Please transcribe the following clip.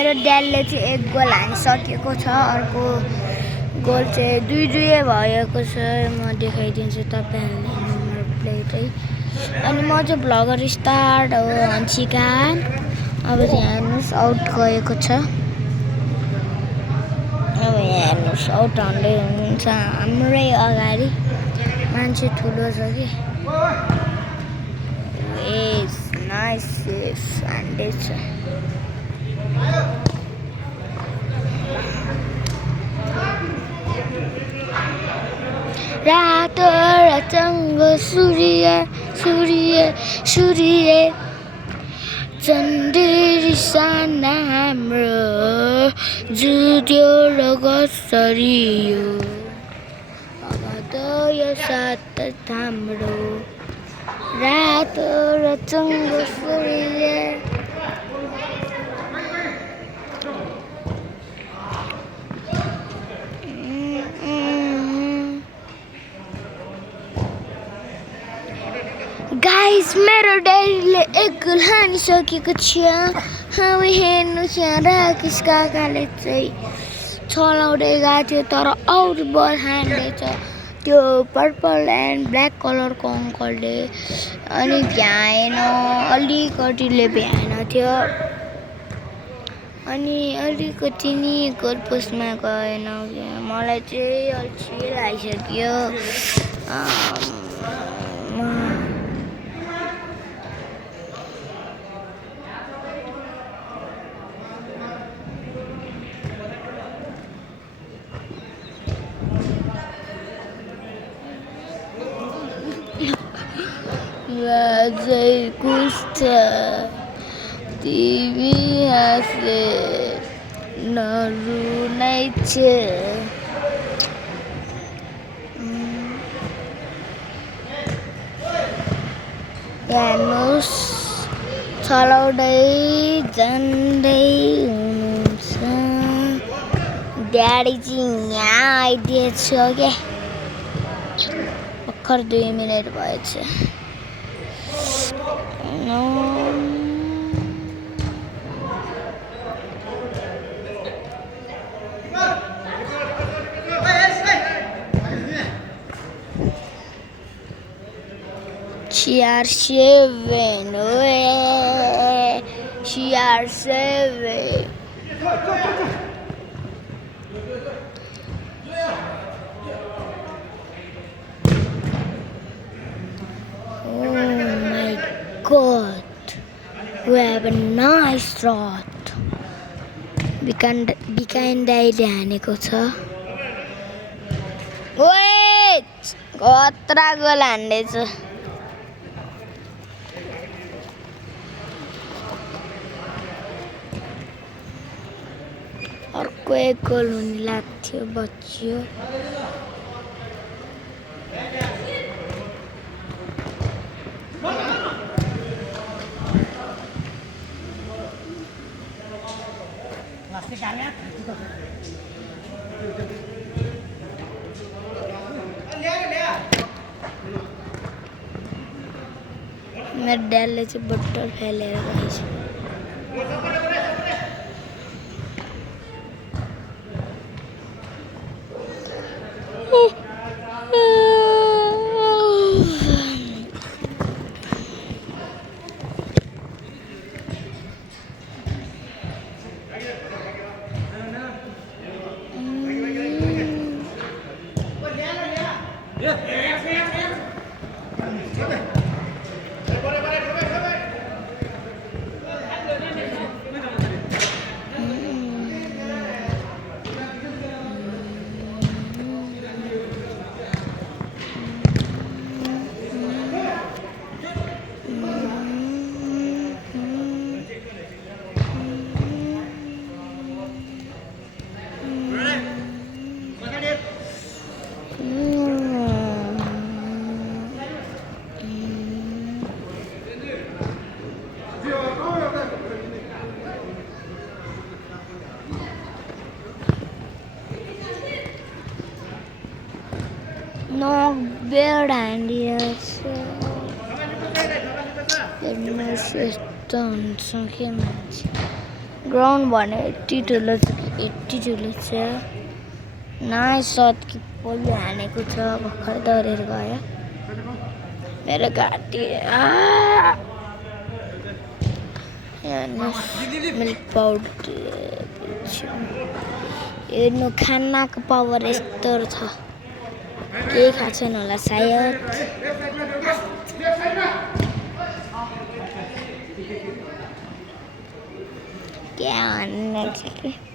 मेरो ड्याडले चाहिँ एक गोल हानिसकेको छ, अर्को गोल चाहिँ 2-2 भएको छ। म देखाइदिन्छु तपाईँहरूले नम्बर प्लेटै। अनि म चाहिँ भ्लगर स्टार्ट हो हन्सिका। अब चाहिँ हेर्नुहोस् आउट गएको छ। अब हेर्नुहोस् आउट हान्दै हुनुहुन्छ हाम्रै अगाडि। मान्छे ठुलो छ कि। एस नाइस सेफ हान्दैछ। रातो रचङ्गो सूर्य सूर्य सूर्य चन्द्री साना हाम्रो जुद्यो र कसरियो यो सात हाम्रो रातो रचङ्गो सूर्य। गाइस मेरो ड्याडीले एक गोल हानिसकेको छ। अब हेर्नुहोस् यहाँ राकेश काकाले चाहिँ चलाउँदै गएको थियो तर आउट बल हान्दैछ त्यो पर्पल एन्ड ब्ल्याक कलरको अङ्कलले। अनि भ्याएन, अलिकतिले भ्याएन थियो। अनि अलिकति नि गोल पोस्टमा गएन। मलाई चाहिँ अल्छी लागिसक्यो। Wajah kusta TV hasil narunai ce. हेर्नुहोस् चलाउँदै जाँदै हुनुहुन्छ। ड्याडी चाहिँ यहाँ आइदिएछ क्या। भर्खर 2 मिनट भएछ। CR7 CR7 Oh my god, we have a nice shot. बिकाइन्डाइले हानेको छ। वेट खतरा गोल हान्दैछ। अर्को एक गोल हुने लाग्थ्यो, बच्यो। मेरो ड्याडले चाहिँ बोतल फालेर गएछ। No beard and yes. Let me sit down so he might. Ground भने यति ठुलो छ नाइस सट कि पोलियो हानेको छ भर्खर दौडेर गयो मेरो घाँटी मिल्क पाउडर हेर्नु खानाको पावर यस्तो छ केही खाएको छैन होला सायद क्या भन्नु